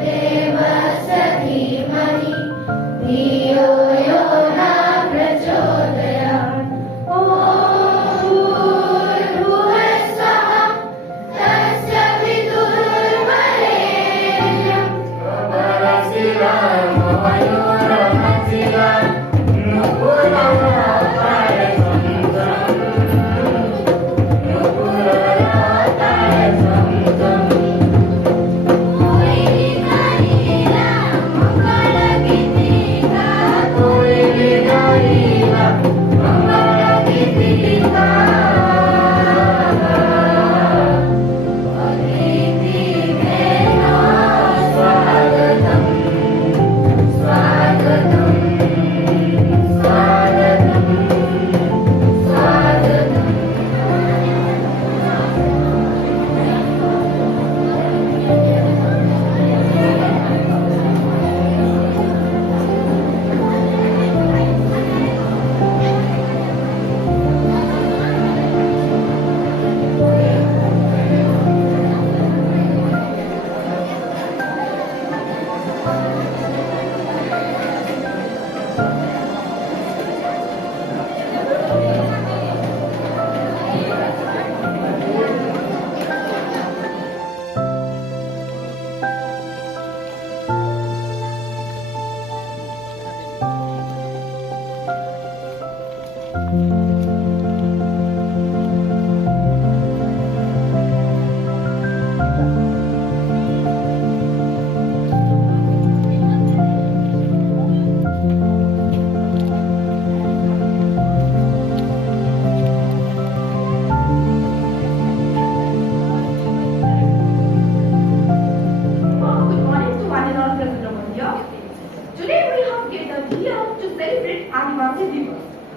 देवस्य धीमहि धियो यो न प्रचोदयात्। ॐ भूर्भुवः स्वः तस्य पितुर्वरेण्यं भर्गो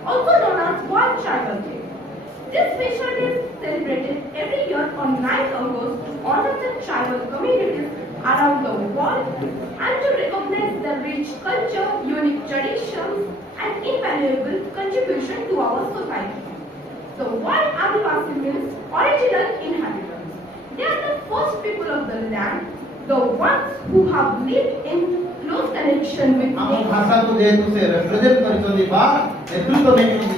also known as World Tribal Day. This special day is celebrated every year on 9th August to honor the tribal communities around the world and to recognize their rich culture, unique traditions, and invaluable contribution to our society. The word Adivasi means original inhabitants. They are the first people of the land, the ones who have lived in close connection with ଆମ ଭାଷାକୁ ଯେହେତୁ ସେ represent କରିଛନ୍ତି ବା ନେତୃତ୍ୱ ନେଇଛନ୍ତି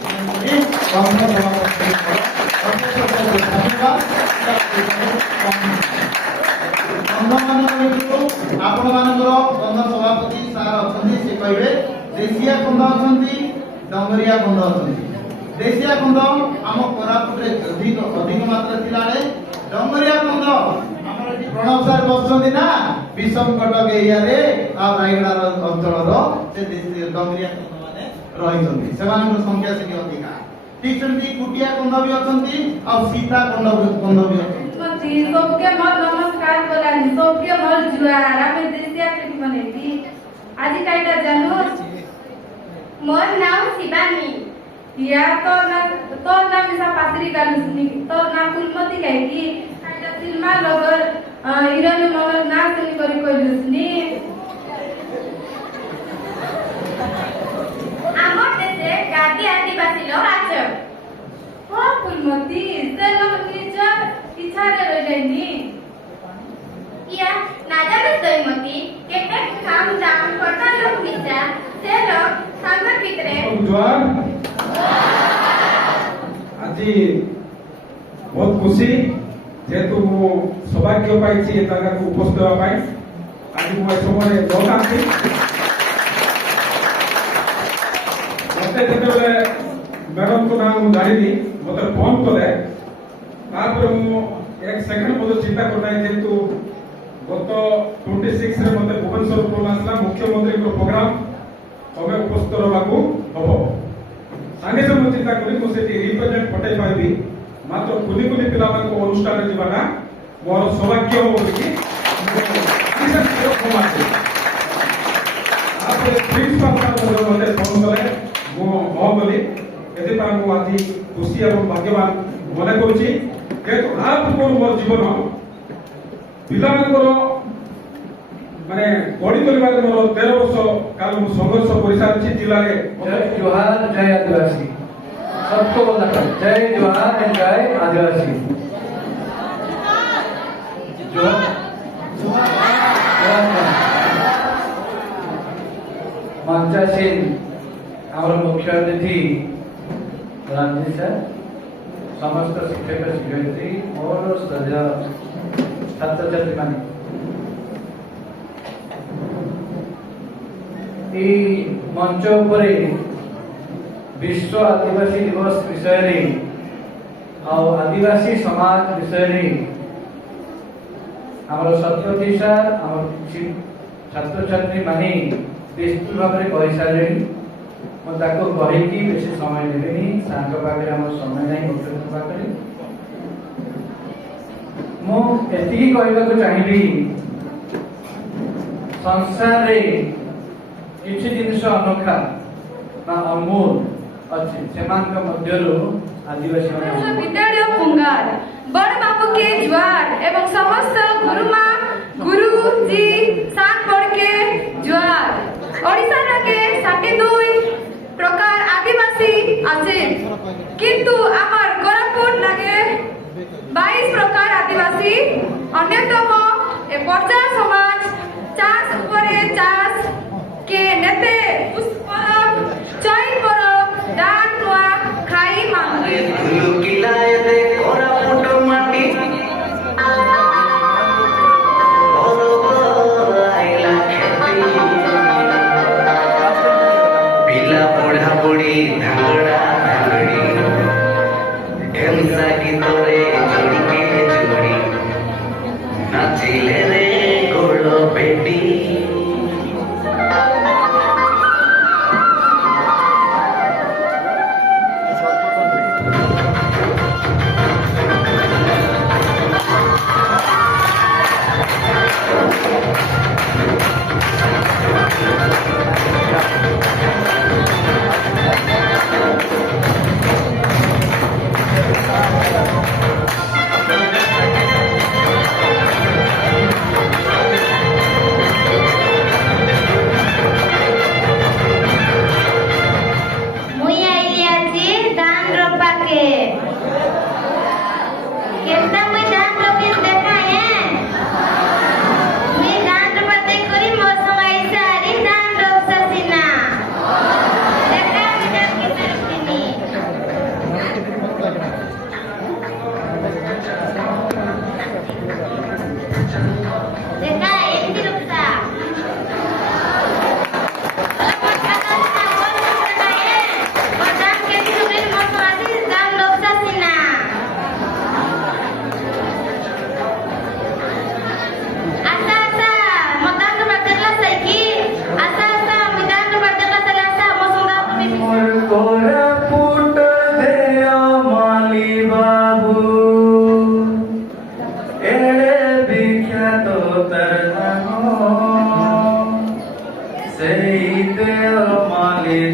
ଆପଣମାନଙ୍କର ବନ୍ଧ ସଭାପତି ସାର୍ ଅଛନ୍ତି, ସେ କହିବେ ଦେଶିଆ ଖଣ୍ଡ ଅଛନ୍ତି, ଡଙ୍ଗରିଆ ଖଣ୍ଡ ଅଛନ୍ତି। ଦେଶିଆ ଖଣ୍ଡ ଆମ କୋରାପୁଟରେ ଅଧିକ ମାତ୍ରା ଥିଲାବେଳେ ଡଙ୍ଗରିଆ ଖଣ୍ଡ ଆମର ଏଠି ପ୍ରଣବ ସାର୍ ବସୁଛନ୍ତି ନା ବିଷମ କଟକ ଏରିଆରେ ଆଉ ରାୟଗଡା ଅଞ୍ଚଳର ସେ ଡଙ୍ଗରିଆ ଖଣ୍ଡ ମାନେ ରହିଛନ୍ତି, ସେମାନଙ୍କର ସଂଖ୍ୟା ସେଠି ଅଧିକା। ଠିକ ସେମିତି କୁଟିଆ ଖଣ୍ଡ ବି ଅଛନ୍ତି ଆଉ ସୀତା ଖଣ୍ଡ ବି ଅଛନ୍ତି। सबके मोर नमस्कार बोलानी, सबके मोर जुआर। आमे देसिया केटी बनेती आज काइटा जानो। मोर नाम शिवानी। या तोर नाम इसा पात्री गालुसनी, तोर नाम फुलमती काइकी काइटा सिनेमा लगल हिरोइन मोर ना सुनी करी कइलुसनी। आमर देशे गादी आदिवासी लोग आछे। हो फुलमती से लोग निज इच्छा रे रइनी या नाजाने दैमती केते काम जाम करता लोग मिसा से लोग संगर भितरे जुआर আজি बहुत खुशी जेहेतु मु सौभाग्य पाइछि ए जागाକୁ उपस्थित हेबा पाइ। आज मु ए समय दरखास्ती मते जेतेबेले मैडम को नाम जानिली मते फोन करे तापर मु एक सेकंड मते चिंता करनाय जेहेतु गत 26 रे मते भुवनेश्वर फोन आसला मुख्यमंत्री को प्रोग्राम तमे उपस्थित रहबाकू हबो। सागे से मु चिंता करी मु सेठी रिप्रेजेंट पठाई पाइबी मात्र कुनी पिला मानको अनुष्ठान जीवाना मोर सौभाग्य हो बोली आपरे प्रिंसिपल साहब मते फोन करे मु हो बोली एते पर मु आज खुशी एवं भाग्यवान मने करूची के आप को मोर जीवन पिला मानकर माने गड़ी परिवार मोर 13 वर्ष काल मु संघर्ष परिसारछि जिल्ला रे। जय जोहार जय आदिवासी सबको बोलना जय जोहार एंड जय आदिवासी जोहार ଆସିନ୍ ଆମର ମୁଖ୍ୟ ଅତିଥି ରଞ୍ଜିତ ସାର୍, ସମସ୍ତ ଶିକ୍ଷକ ଶିକ୍ଷୟିତ୍ରୀ, ମୋର ଶ୍ରଦ୍ଧେୟ ଛାତ୍ରଛାତ୍ରୀମାନେ, এই মঞ্চ উপরে বিশ্ব আদিবাসী দিবস বিষয়ে আদিবাসী সমাজ বিষয়ে আমার সত্যজিৎ স্যার আমার কিছু ছাত্রছাত্রী মানে বিস্তৃত ভাবে কইসারে ମୁଁ ତାକୁ କହିକି ବେଶୀ ସମୟ ନେବେନି, ସାରଙ୍କ ପାଖରେ ଆମର ସମୟ ନାହିଁ ମୁଖ୍ୟଙ୍କ ପାଖରେ। ମୁଁ ଏତିକି କହିବାକୁ ଚାହିଁବି, ସଂସାରରେ କିଛି ଜିନିଷ ଅନୋଖା ବା ଅମୂଳ ଅଛି, ସେମାନଙ୍କ ମଧ୍ୟରୁ ଆଦିବାସୀ ମାନେ ବିଦ୍ୟାଳୟ ପୁଙ୍ଗାର ବଡ଼ ବାବୁକେ ଜୁଆର ଏବଂ ସମସ୍ତ ଗୁରୁମା গুরুজি সাত বড়কে জুয়ার ওড়িশা লাগে 62 প্রকার আদিবাসী আছে, কিন্তু আমার কোরাপুট লাগে 22 প্রকার আদিবাসী অন্যতম এ পর্যা সমাজ চাষ উপরে চাষ কে নেতে পুষ্পরব চৈন পরব দান নোয়া খাই মাঙ্গে কিলায়তে কোরাপুট মাটি পড়ি ধাগড়া ধাগড়ি ঢেমসা গীতরে জড়িকে জড়ি নাচিলে রে গোড় বেটি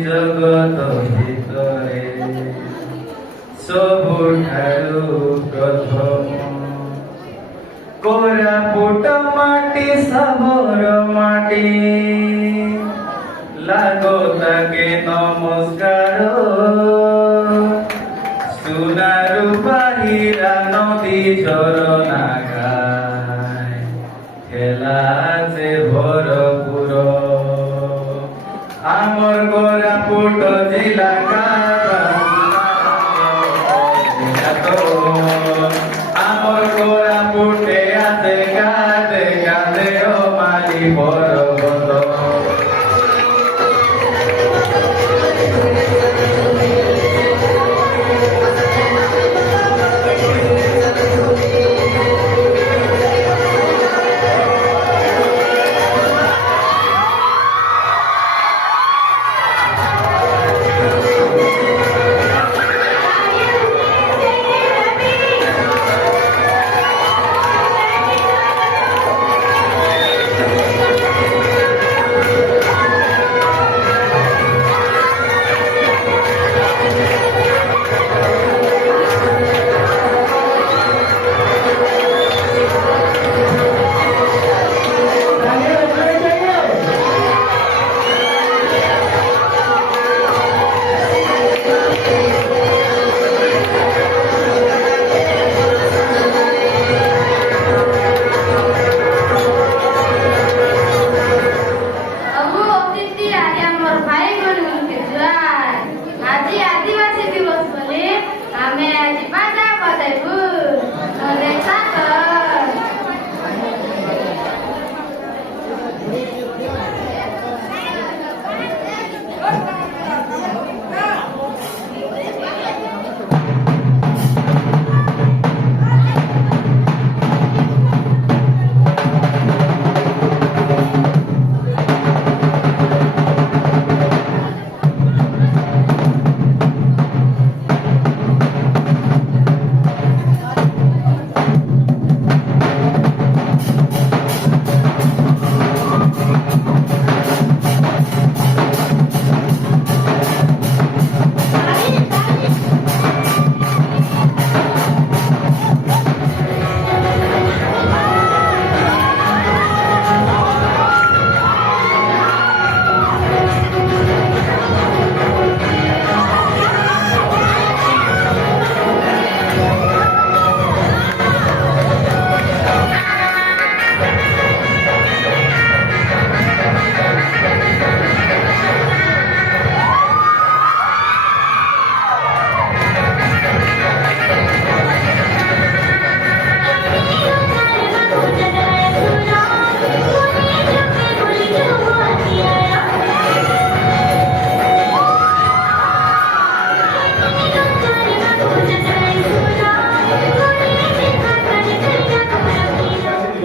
জগত ভিতরে ସବୁଠାରୁ ପ୍ରଥମ କୋରାପୁଟ ମାଟି ସାବର ମାଟି লাগো তাকে নমস্কার সোনারু বাহিরা নদী ঝরনা গায় খেলা আছে ভরপুর আমার কোরাপুট জেলা আমার কোরাপুটে আছে গাদে গাদে ও মালি পর্বত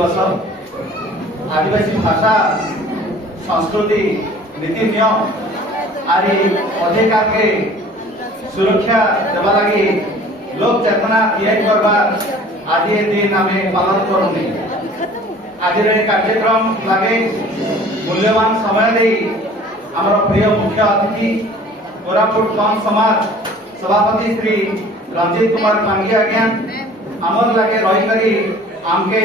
दिवस आदिवासी भाषा संस्कृति नीति नियम आदि अधिकार के सुरक्षा देवा लगी लोक चेतना तैयारी करवा आज ये दिन आम पालन करूनी। आज कार्यक्रम लगे मूल्यवान समय दे आमर प्रिय मुख्य अतिथि कोरापुट कम समाज सभापति श्री रंजित कुमार पांगी आज्ञा आमर लगे रही करी आमके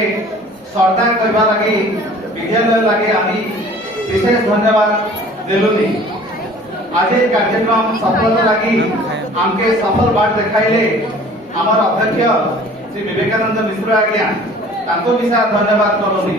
श्रद्धा करवा लगी विद्यालय लगे आमी विशेष धन्यवाद देलुनी। आज कार्यक्रम सफल लगी आमके सफल बाट देखाइले आमर अध्यक्ष श्री विवेकानंद मिश्र आज्ञा ताको विशेष धन्यवाद करूनी।